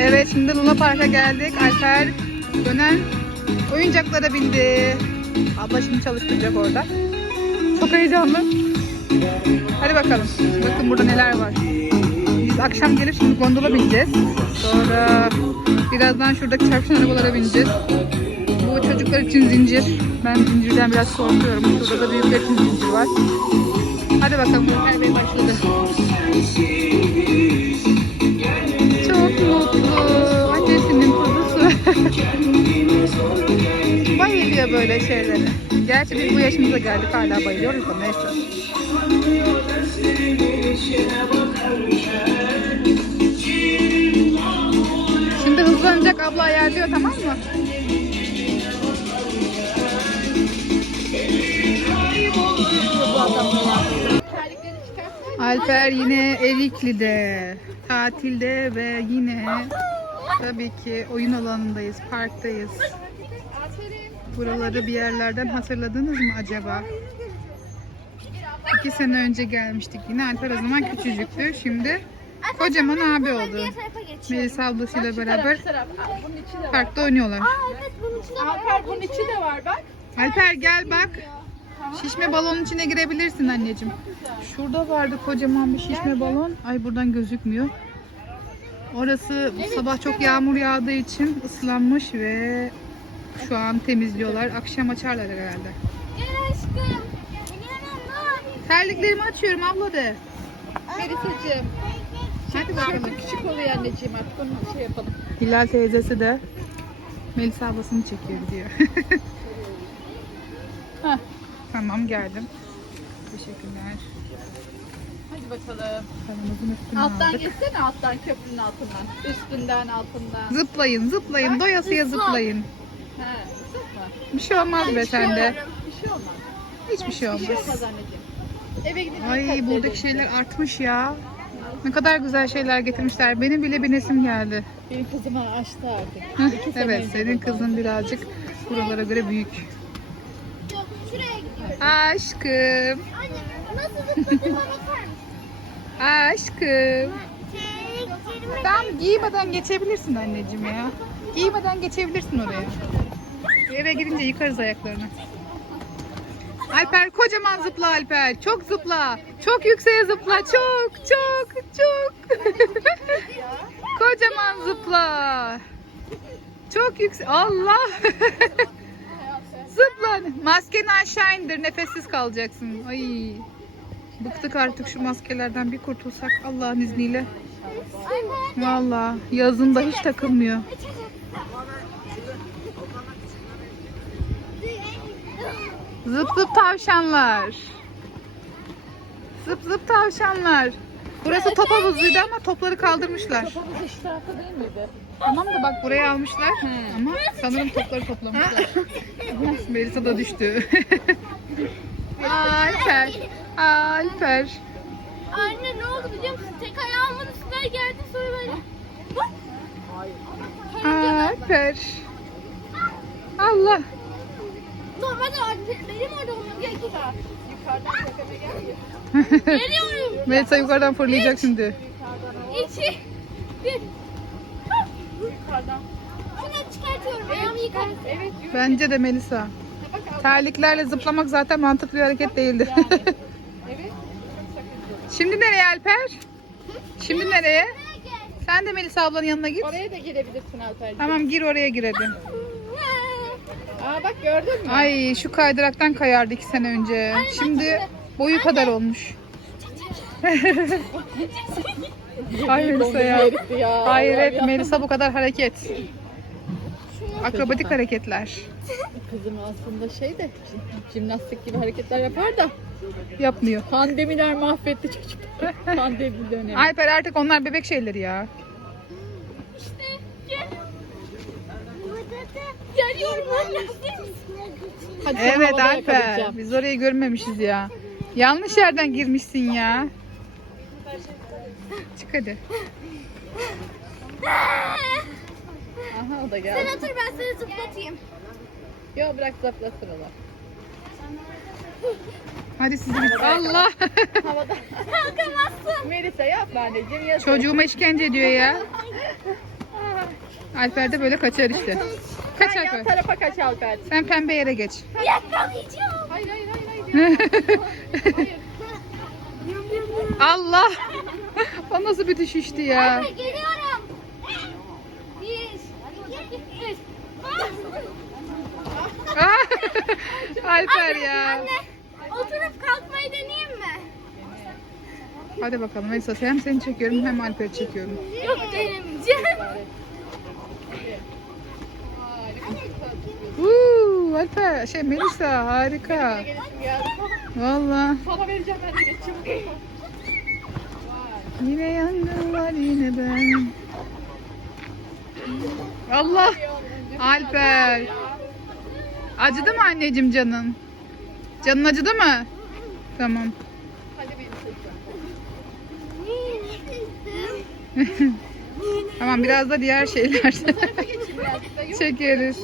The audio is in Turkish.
Evet şimdi Luna Park'a geldik. Alper dönen oyuncaklara bindi. Abla şimdi çalıştıracak orada. Çok heyecanlı. Hadi bakalım. Bakın burada neler var. Biz akşam gelip şimdi gondola bineceğiz. Sonra birazdan şuradaki çarpışan arabalara bineceğiz. Bu çocuklar için zincir. Ben zincirden biraz korkuyorum. Şurada da büyükler için zincir var. Hadi bakalım. Her Bey başladı. Bayılıyor böyle şeylere. Gerçi biz bu yaşımıza geldik hala bayılıyoruz da neyse. Şimdi hızlanacak abla ayarlıyor tamam mı? Alper yine Erikli'de, tatilde ve yine tabii ki oyun alanındayız, parktayız. Buraları bir yerlerden hatırladınız mı acaba? İki sene önce gelmiştik yine. Alper o zaman küçücüktü. Şimdi kocaman abi oldu. Melisa ablasıyla beraber Bunun içi de var. parkta oynuyorlar. Evet bunun içinde Alper bunun içi de var bak. Alper gel bak. Şişme balonun içine girebilirsin anneciğim. Şurada vardı kocaman bir şişme balon. Ay buradan gözükmüyor. Orası bu sabah çok yağmur yağdığı için ıslanmış ve şu an temizliyorlar. Akşam açarlar herhalde. Gel aşkım. Terliklerimi açıyorum abla de. Melisa'cığım. Hadi bakalım. Küçük oluyor anneciğim artık onu şey yapalım. Hilal teyzesi de Melisa ablasını çekiyor diyor. Heh, tamam geldim. Teşekkürler. Hadi bakalım. Paramızın üstüne Alttan aldık. geçsene alttan köprünün altından. Üstünden altından. Zıplayın zıplayın doyasıya zıplayın. He. Bir şey olmaz be sende. Bir şey olmaz. Hiçbir şey Bir şey olmaz. olmaz anneciğim. Eve gidince Ay buradaki şeyler artmış ya. Ne kadar güzel şeyler getirmişler. Benim bile binesim geldi. Benim kızıma açtı artık. Heh, İki sene evet önce senin kızın birazcık buralara göre büyük. Yok şuraya gidiyoruz. Aşkım. Anne nasıl zıpladığıma bakar mısın? Aşkım. Terliklerimi Tamam giymeden geçebilirsin anneciğim ya. Giymeden geçebilirsin oraya. Eve girince yıkarız ayaklarını. Alper kocaman zıpla Alper. Çok zıpla. Çok yükseğe zıpla. Çok çok çok. kocaman zıpla. Çok yüksek. Allah. zıpla. Maskeni aşağı indir. Nefessiz kalacaksın. Ay. Bıktık artık şu maskelerden bir kurtulsak Allah'ın izniyle. Valla yazın da hiç takılmıyor. Zıp zıp tavşanlar. Zıp zıp tavşanlar. Burası top havuzuydu ama topları kaldırmışlar. Havuz iş tarafı değil miydi? Tamam da bak buraya almışlar ama sanırım topları toplamışlar. Melisa da düştü. Alper. Alper. Anne ne oldu biliyor musun? Tek ayağımın üstüne geldi sonra böyle. Alper. Allah. Normalde anne benim orada olmam gerekiyor. Yukarıdan tepeme gel. Geliyorum. Melisa yukarıdan fırlayacak şimdi. İki. Bir. Yukarıdan. Şunu çıkartıyorum. Ayağımı yıkarım. Evet yürü. Bence de Melisa. Terliklerle zıplamak zaten mantıklı bir hareket değildi. Evet. Şimdi nereye Alper? Şimdi nereye? Sen de Melisa ablanın yanına git. Oraya da girebilirsin Alper'cim. Tamam gir oraya gir hadi. Aa bak gördün mü? Ay şu kaydıraktan kayardı iki sene önce. Şimdi boyu kadar olmuş. Ay Melisa ya. Ya. Hayret Allah Melisa bu kadar hareket. Akrobatik hareketler. Kızım aslında şey de jimnastik gibi hareketler yapar da Yapmıyor. pandemiler mahvetti çocuk. Pandemi dönemi. Alper artık onlar bebek şeyleri ya. İşte. Hadi seni Evet havada Alper. yakalayacağım. Biz orayı görmemişiz ya. Yanlış yerden girmişsin ya. Çık hadi. Aha o da Sen geldi. otur ben seni zıplatayım. Yo bırak zıplasın oralar. Hadi siz gidin. Allah. Kalkamazsın. Melisa yapma anneciğim yazık. Çocuğuma işkence ediyor ya. Alper de böyle kaçar işte. Kaç Sen yan Alper. tarafa kaç Alper. Sen pembe yere geç. Yakalayacağım. Hayır hayır hayır. Allah! o nasıl bir düşüştü ya? Alper geliyorum. Bir, iki, üç. Ah! Alper ya. Anne, oturup kalkmayı deneyeyim mi? Hadi bakalım Melisa hem seni çekiyorum hem Alper'i çekiyorum. Yok denemeyeceğim. Alper şey Melisa harika. Valla Sana vereceğim ben de geçeyim. yine yangınlar yine ben. Allah Alper. Acıdı mı anneciğim canın? Canın acıdı mı? Tamam. Tamam biraz da diğer şeyler çekeriz.